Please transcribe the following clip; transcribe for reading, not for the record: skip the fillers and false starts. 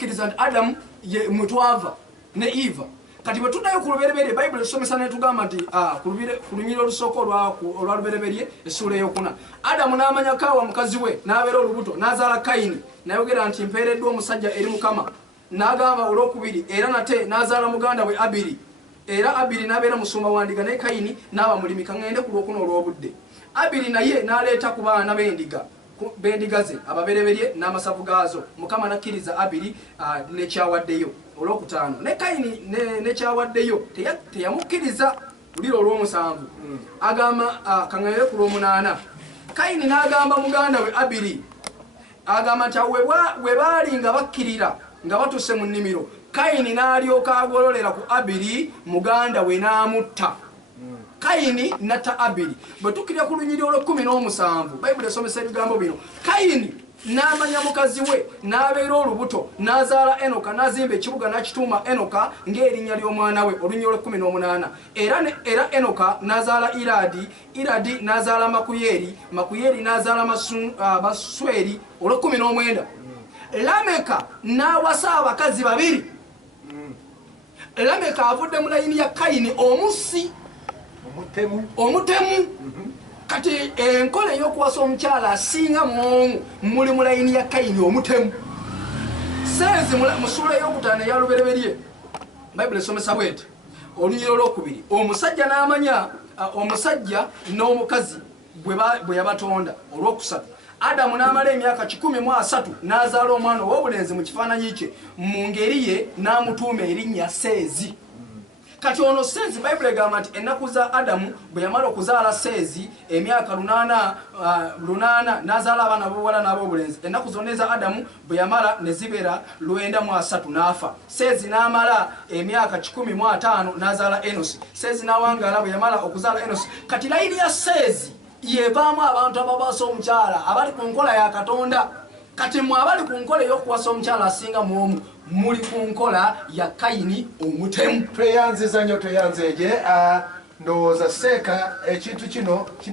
tukkiriza nti Adamu ye mutwava ne Eva kati bwe tudayo ku lubereberye Bible esomesa ne tugamba nti ku lunyiriro olusooka olwa lubereberye essula ey'okuna Adamu n'amanya Kaawa mukazi we n'abeera olubuto n'azaala Kayini n'ayogera nti mpeereddwa omusajja eri Mukama n'agamba olwokubiri era nate n'azaala muganda we Abiri era Abiri n'abeera musumba wa ndiga naye Kayini n'aba mulimi kaŋŋende ku lwokuna olw'obudde Abiri naye n'aleeta ku baana b'endiga ze ababereberye n'amasavu gaazo Mukama n'akkiriza Abiri n'ekyawaddeyo olwokutaano ne Kayini n'ekyawaddeyo teyamukkiriza buliro olw'omusanvu agamba kaŋŋende ku lw'omunaana Kayini n'agamba muganda we Abiri agamba nti we baali nga bakkirira nga batuse mu nnimiro Kayini n'alyoka agololera ku Abiri muganda we n'amutta Kayini natta Abiri bwe tukkirira ku lunyiriro olw'17 Bayibuli esomesa ebigambo bino Kayini n'amanya mukazi we n'abeera olubuto n'azaala Enoka n'azimba ekibuga n'akituuma Enoka ng'erinnya ly'omwana we olunyiriro olw'18 era Enoka n'azaala Iradi n'azaala Makuyeri n'azaala Basweri olw'19 Lameka n'awasa abakazi babiri Lameka avudde mu layini ya Kayini omusi omutemu kati enkola y'okuwasa omukyala asinga muli mu layini ya Kayini omutemu senzi mu ssuula ey'okutaano eya lubereberye Bayibuli esomesa bweti olunyiriro olwokubiri omusajja n'amanya omusajja n'omukazi bwe yabatonda olwokusatu Adamu n'amala emyaka 13 n'azaala omwana ow'obulenzi mu kifaananyi kye mu ngeri ye n'amutuuma erinnya Seezi kati ono Seezi Bayibuli egamba nti ennaku za Adamu bwe yamala okuzaala Seezi emyaka 8 n'azaala abaana b'obuwala n'ab'obulenzi ennaku zonna eza Adamu bwe yamala ne zibeera 93 n'afa Seezi n'amala emyaka 15 n'azaala Enosi Seezi n'awangaala bwe yamala okuzaala Enosi kati layini ya Seezi yevaamu abantu abawasa omukyala abali ku nkola ya Katonda kati mwe abali ku nkola ey'okuwasa omukyala asinga muomu muli ku nkola ya Kayini omutemu tweyanziza nnyo tweyanzeeje ndowooza seeka ekintu kino